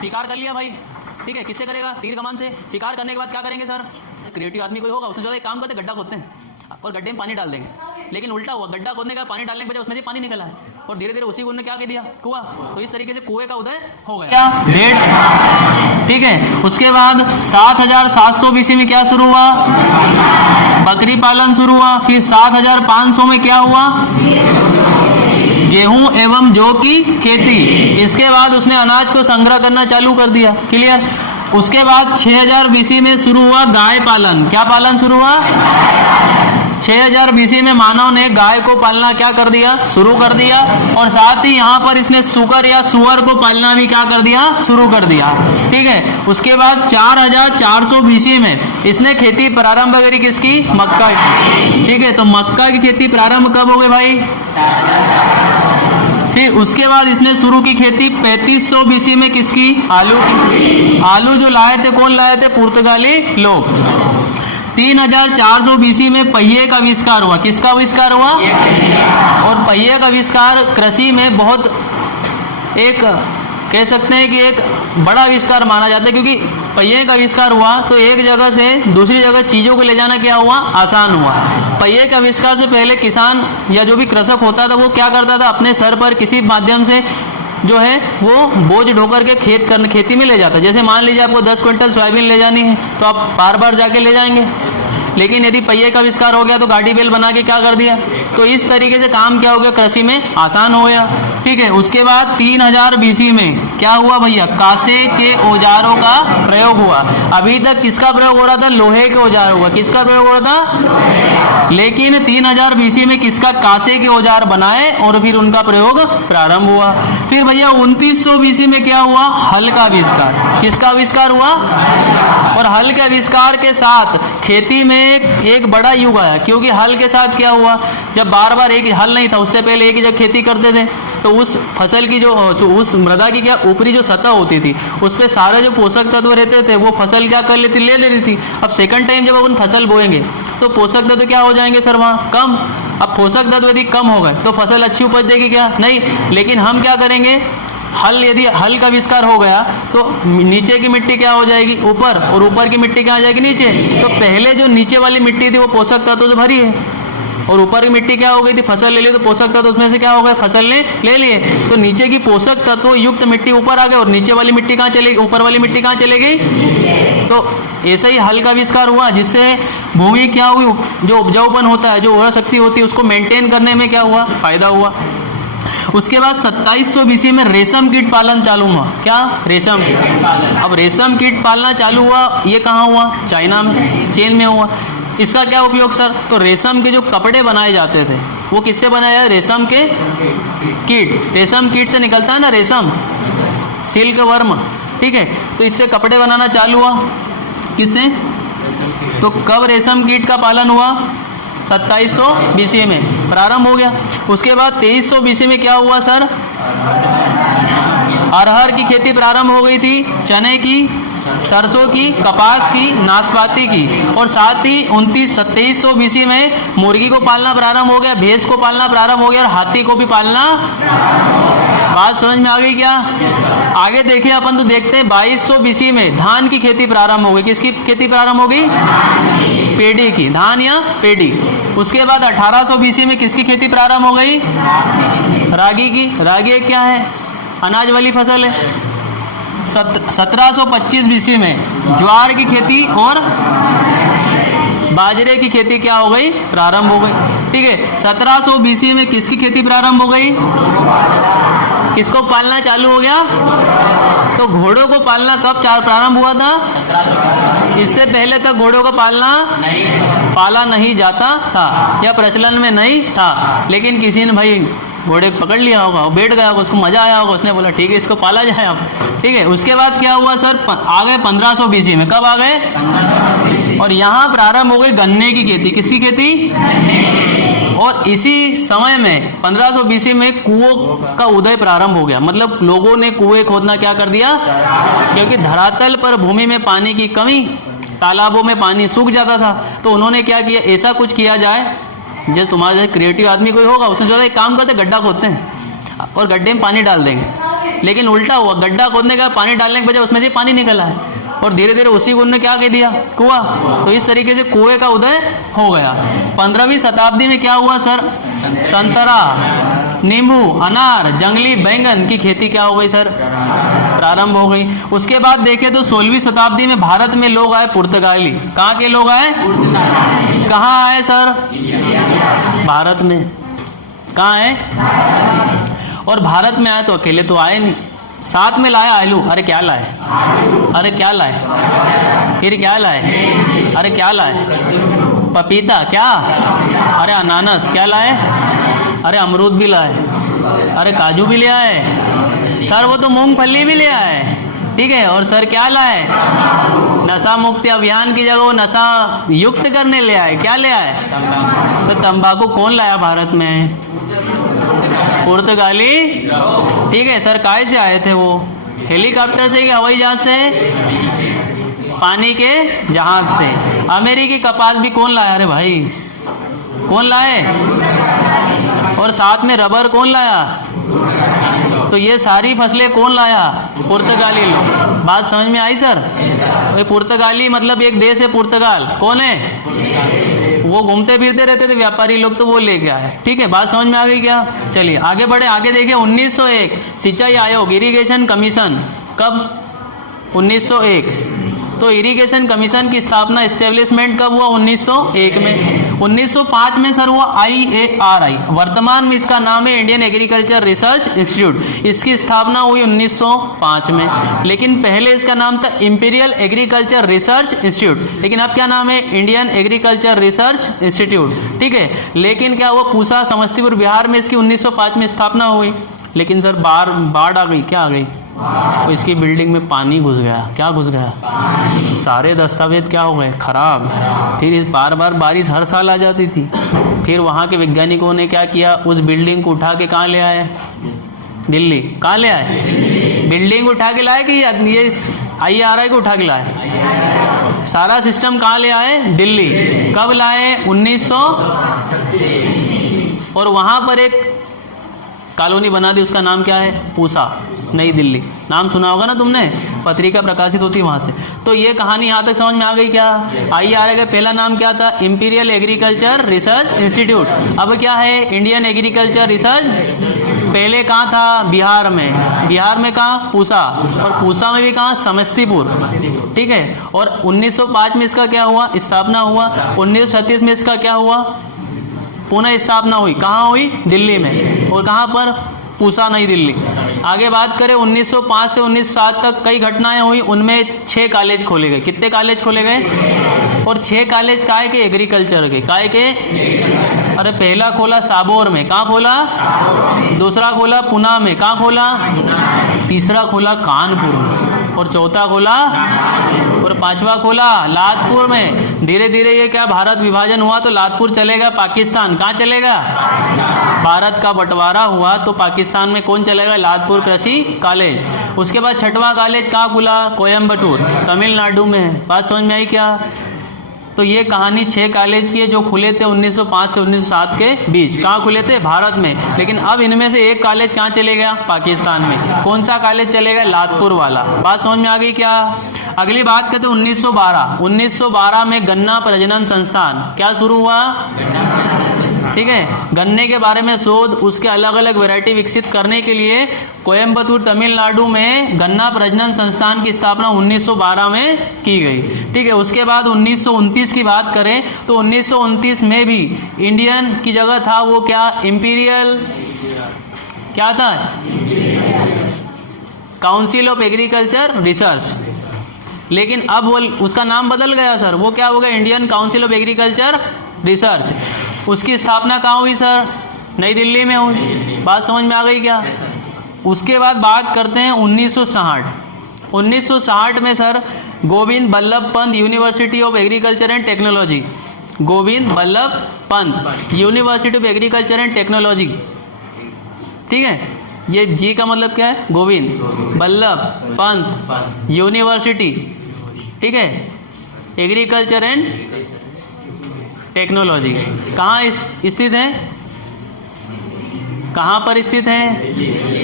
शिकार कर लिया भाई, ठीक है, किससे करेगा? तीर कमान से। शिकार करने के बाद क्या करेंगे सर? क्रिएटिव आदमी कोई होगा, उसने सोचा एक काम करते, गड्ढा खोदते हैं और गड्ढे में पानी डाल देंगे। लेकिन उल्टा हुआ, गड्ढा खोदने का पानी डालने के बजाय उसमें से पानी निकला है और धीरे धीरे उसी ने क्या कह दिया? कुआं। तो इस तरीके से कुएं का उदय हो गया। क्या? भेड़, ठीक है। उसके बाद 7700 बीसी में क्या शुरू हुआ? बकरी पालन शुरू हुआ। फिर 7500 में क्या हुआ? गेहूं एवं जौ की खेती। इसके बाद उसने अनाज को संग्रह करना चालू कर दिया। क्लियर? उसके बाद 6000 बीसी में शुरू हुआ गाय पालन। क्या पालन शुरू हुआ? 6000 बीसी में मानव ने गाय को पालना क्या कर दिया? शुरू कर दिया। और साथ ही यहाँ पर इसने सुकर या सुअर को पालना भी क्या कर दिया? शुरू कर दिया। ठीक है। उसके बाद 4400 बीसी में इसने खेती प्रारंभ करी। किसकी? मक्का की। ठीक है। तो मक्का की खेती प्रारंभ कब हो गई भाई? फिर उसके बाद इसने शुरू की खेती 3500 बीसी में। किसकी? आलू की। आलू जो लाए थे, कौन लाए थे? पुर्तगाली लोग। 3400 बीसी में पहिए का आविष्कार हुआ। किसका आविष्कार हुआ? और पहिए का आविष्कार कृषि में बहुत एक कह सकते हैं कि एक बड़ा आविष्कार माना जाता है, क्योंकि पहिए का आविष्कार हुआ तो एक जगह से दूसरी जगह चीज़ों को ले जाना क्या हुआ? आसान हुआ। पहिए के आविष्कार से पहले किसान या जो भी कृषक होता था वो क्या करता था? अपने सर पर किसी माध्यम से जो है वो बोझ ढोकर के खेती में ले जाता। जैसे मान लीजिए आपको 10 क्विंटल सोयाबीन ले जानी है तो आप बार बार जाके ले जाएंगे। लेकिन यदि पहिए का आविष्कार हो गया तो गाड़ी बैल बना के क्या कर दिया? तो इस तरीके से काम क्या हो गया? कृषि में आसान हो गया। ठीक है। उसके बाद 3000 बीसी में क्या हुआ भैया? कांसे के औजारों का प्रयोग हुआ। अभी तक किसका प्रयोग हो रहा था? लोहे के औजार हुआ। किसका प्रयोग हो रहा था? लेकिन 3000 बीसी में किसका? कांसे के औजार बनाए और फिर उनका प्रयोग प्रारंभ हुआ। फिर भैया 2900 बीसी में क्या हुआ? हल का आविष्कार। किसका आविष्कार हुआ? और हल के आविष्कार के साथ खेती में एक बड़ा युग आया, क्योंकि हल के साथ क्या हुआ? जब बार बार एक हल नहीं था, उससे पहले एक ही जगह खेती करते थे, तो उस फसल की जो उस मृदा की क्या ऊपरी जो सतह होती थी उस पे सारे जो पोषक तत्व रहते थे वो फसल क्या कर लेती? ले लेती थी। अब सेकंड टाइम जब अपन फसल बोएंगे तो पोषक तत्व क्या हो जाएंगे सर? वहाँ कम। अब पोषक तत्व यदि कम हो गए तो फसल अच्छी उपज देगी क्या? नहीं। लेकिन हम क्या करेंगे? यदि हल का आविष्कार हो गया तो नीचे की मिट्टी क्या हो जाएगी? ऊपर, और ऊपर की मिट्टी क्या आ जाएगी? नीचे। तो पहले जो नीचे वाली मिट्टी थी वो पोषक तत्व से भरी है और ऊपर की मिट्टी क्या हो गई थी? फसल ले ली, तो पोषक तत्व उसमें से क्या हो गए? फसल ने ले लिए। तो नीचे की पोषक तत्व युक्त मिट्टी ऊपर आ गए और नीचे वाली मिट्टी कहाँ चलेगी? ऊपर वाली मिट्टी कहाँ चलेगी? तो ऐसा ही हल का आविष्कार हुआ, जिससे भूमि क्या हुई? जो उपजाऊपन होता है, जो उर्वरा शक्ति होती है, उसको मेंटेन करने में क्या हुआ? फायदा हुआ। उसके बाद 2700 बीसी में रेशम कीट पालन चालू हुआ। क्या? रेशम कीट। अब रेशम कीट पालना चालू हुआ, ये कहाँ हुआ? चाइना में, चीन में हुआ। इसका क्या उपयोग सर? तो रेशम के जो कपड़े बनाए जाते थे वो किससे बनाया जाए? रेशम के कीट। रेशम कीट से निकलता है ना रेशम, सिल्क वर्म। ठीक है। तो इससे कपड़े बनाना चालू हुआ। किससे? तो कब रेशम कीट का पालन हुआ? 2700 बीसी में प्रारंभ हो गया। उसके बाद 2300 बीसी में क्या हुआ सर? अरहर की खेती प्रारंभ हो गई थी, चने की, सरसों की, कपास की, नाशपाती की। और साथ ही 2300 बीसी में मुर्गी को पालना प्रारंभ हो गया, भैंस को पालना प्रारंभ हो गया और हाथी को भी पालना। बात समझ में आ गई क्या? आगे देखिए अपन तो देखते हैं 2200 बीसी में धान की खेती प्रारंभ हो गई। किसकी खेती प्रारंभ हो गई? पेड़ी की। धान या पेड़ी। उसके बाद 1800 बीसी में किसकी खेती प्रारंभ हो गई? रागी की। रागी क्या है? अनाज वाली फसल है। 1725 बीसी में ज्वार की खेती और बाजरे की खेती क्या हो गई? प्रारंभ हो गई। ठीक है। 1700 बीसी में किसकी खेती प्रारंभ हो गई? किसको पालना चालू हो गया? तो घोड़ों को पालना कब प्रारंभ हुआ था? इससे पहले तक घोड़ों को पाला नहीं जाता था या प्रचलन में नहीं था। लेकिन किसी ने भाई घोड़े पकड़ लिया होगा, वो बैठ गया होगा, उसको मजा आया होगा, उसने बोला ठीक है इसको पाला जाए अब। ठीक है। उसके बाद क्या हुआ सर? आ गए 1500 बीसी में। कब आ गए? और यहाँ प्रारंभ हो गई गन्ने की खेती। किसकी खेती? और इसी समय में 1500 बीसी में कुओं का उदय प्रारंभ हो गया। मतलब लोगों ने कुएं खोदना क्या कर दिया? क्योंकि धरातल पर भूमि में पानी की कमी, तालाबों में पानी सूख जाता था, तो उन्होंने क्या किया? ऐसा कुछ किया जाए, जो तुम्हारे क्रिएटिव आदमी कोई होगा उसने सोचा एक काम करते, गड्ढा खोदते हैं और गड्ढे में पानी डाल देंगे। लेकिन उल्टा हुआ, गड्ढा खोदने का पानी डालने के बजाय उसमें से पानी निकला है और धीरे धीरे उसी को उन्होंने क्या कह दिया, कुआं। तो इस तरीके से कुएं का उदय हो गया। 15वीं शताब्दी में क्या हुआ सर, संतरा, नींबू, अनार, जंगली बैंगन की खेती क्या हो गई सर, प्रारंभ हो गई। उसके बाद देखें तो 16वीं शताब्दी में भारत में लोग आए पुर्तगाली। कहाँ के लोग आए, कहाँ आए सर, भारत में। कहाँ आए, और भारत में आए तो अकेले तो आए नहीं, साथ में लाया आलू, अरे क्या लाए, अरे क्या लाए, फिर क्या लाए, अरे क्या लाए, पपीता, क्या, अरे अनानास, क्या लाए, अरे अमरूद भी लाए, अरे काजू भी ले आए सर, वो तो मूंगफली भी ले आए, ठीक है। और सर क्या लाए, नशा मुक्ति अभियान की जगह वो नशा युक्त करने ले आए, क्या ले आए, तो तंबाकू कौन लाया भारत में, पुर्तगाली, ठीक है सर। काहे से आए थे वो, हेलीकॉप्टर से कि हवाई जहाज से, पानी के जहाज से। अमेरिकी कपास भी कौन लाया, अरे भाई कौन लाए, और साथ में रबर कौन लाया, तो ये सारी फसलें कौन लाया, पुर्तगाली लोग। बात समझ में आई सर, ये पुर्तगाली मतलब एक देश है पुर्तगाल, कौन है, वो घूमते फिरते रहते थे व्यापारी लोग, तो वो लेके आए, ठीक है। बात समझ में आ गई क्या, चलिए आगे बढ़े, आगे देखिए 1901 सिंचाई आयोग, इरिगेशन कमीशन, कब, 1901। तो इरिगेशन कमीशन की स्थापना, एस्टेब्लिशमेंट कब हुआ, 1901 में। 1905 में सर हुआ IARI, वर्तमान में इसका नाम है इंडियन एग्रीकल्चर रिसर्च इंस्टीट्यूट। इसकी स्थापना हुई 1905 में, लेकिन पहले इसका नाम था इंपीरियल एग्रीकल्चर रिसर्च इंस्टीट्यूट, लेकिन अब क्या नाम है, इंडियन एग्रीकल्चर रिसर्च इंस्टीट्यूट, ठीक है। लेकिन क्या हुआ, पूसा समस्तीपुर बिहार में इसकी 1905 में स्थापना हुई, लेकिन सर बाढ़ आ गई, क्या आ गई, तो इसकी बिल्डिंग में पानी घुस गया, क्या घुस गया, सारे दस्तावेज क्या हो गए, खराब। फिर इस बार बार बारिश हर साल आ जाती थी, फिर वहाँ के वैज्ञानिकों ने क्या किया, उस बिल्डिंग को उठा के कहाँ ले आए, दिल्ली। कहाँ ले आए, बिल्डिंग उठा के लाए कि ये IARI को उठा के लाए, सारा सिस्टम कहाँ ले आए, दिल्ली। कब लाए, 1900, और वहाँ पर एक कॉलोनी बना दी, उसका नाम क्या है, पूसा, नई दिल्ली। नाम सुना होगा ना तुमने, पत्रिका प्रकाशित होती है वहाँ से। तो ये कहानी यहाँ तक समझ में आ गई क्या। IARI का पहला नाम क्या था, इंपीरियल एग्रीकल्चर रिसर्च इंस्टीट्यूट। अब क्या है, इंडियन एग्रीकल्चर रिसर्च। पहले कहाँ था, बिहार में। बिहार में कहाँ, पूसा, और पूसा में भी कहाँ, समस्तीपुर, ठीक है। और 1905 में इसका क्या हुआ, स्थापना हुआ। 1936 में इसका क्या हुआ, पुनः स्थापना हुई। कहाँ हुई, दिल्ली में। और कहाँ पर, पूसा, नई दिल्ली। आगे बात करें 1905 से 1907 तक कई घटनाएं हुई, उनमें 6 कॉलेज खोले गए। कितने कॉलेज खोले गए, और 6 कॉलेज काहे के, एग्रीकल्चर के। काहे के, अरे पहला खोला साबौर में, कहाँ खोला, दूसरा खोला पुणे में, कहाँ खोला, तीसरा खोला कानपुर में, और चौथा खोला, और 5वां खोला लातपुर में। धीरे धीरे ये क्या, भारत विभाजन हुआ तो लातपुर चलेगा पाकिस्तान। कहाँ चलेगा, भारत का बंटवारा हुआ तो पाकिस्तान में कौन चलेगा, लातपुर कृषि कॉलेज। उसके बाद 6वां कॉलेज कहाँ खुला, कोयम्बटूर, तमिलनाडु में। बात समझ में आई क्या। तो ये कहानी 6 कॉलेज की है जो खुले थे 1905 से 1907 के बीच। कहाँ खुले थे, भारत में। लेकिन अब इनमें से एक कॉलेज कहाँ चले गया, पाकिस्तान में। कौन सा कॉलेज चलेगा, लातपुर वाला। बात समझ में आ गई क्या। अगली बात करते 1912। 1912 में गन्ना प्रजनन संस्थान क्या शुरू हुआ, ठीक है। गन्ने के बारे में शोध, उसके अलग अलग वैरायटी विकसित करने के लिए कोयम्बटूर तमिलनाडु में गन्ना प्रजनन संस्थान की स्थापना 1912 में की गई, ठीक है। उसके बाद 1929 की बात करें तो 1929 में भी इंडियन की जगह था वो क्या, इंपीरियल, क्या था, काउंसिल ऑफ एग्रीकल्चर रिसर्च। लेकिन अब वो उसका नाम बदल गया सर, वो क्या हो गया, Indian council of agriculture research. उसकी स्थापना कहाँ हुई सर, नई दिल्ली में हुई। बात समझ में आ गई क्या। उसके बाद बात करते हैं 1960। 1960 में sir Govind Ballabh Pant university of agriculture and technology, Govind Ballabh Pant university of agriculture and technology, ठीक है। ये जी का मतलब क्या है, गोविंद बल्लभ पंत यूनिवर्सिटी, ठीक है, एग्रीकल्चर एंड टेक्नोलॉजी। कहाँ स्थित है, कहाँ पर स्थित है,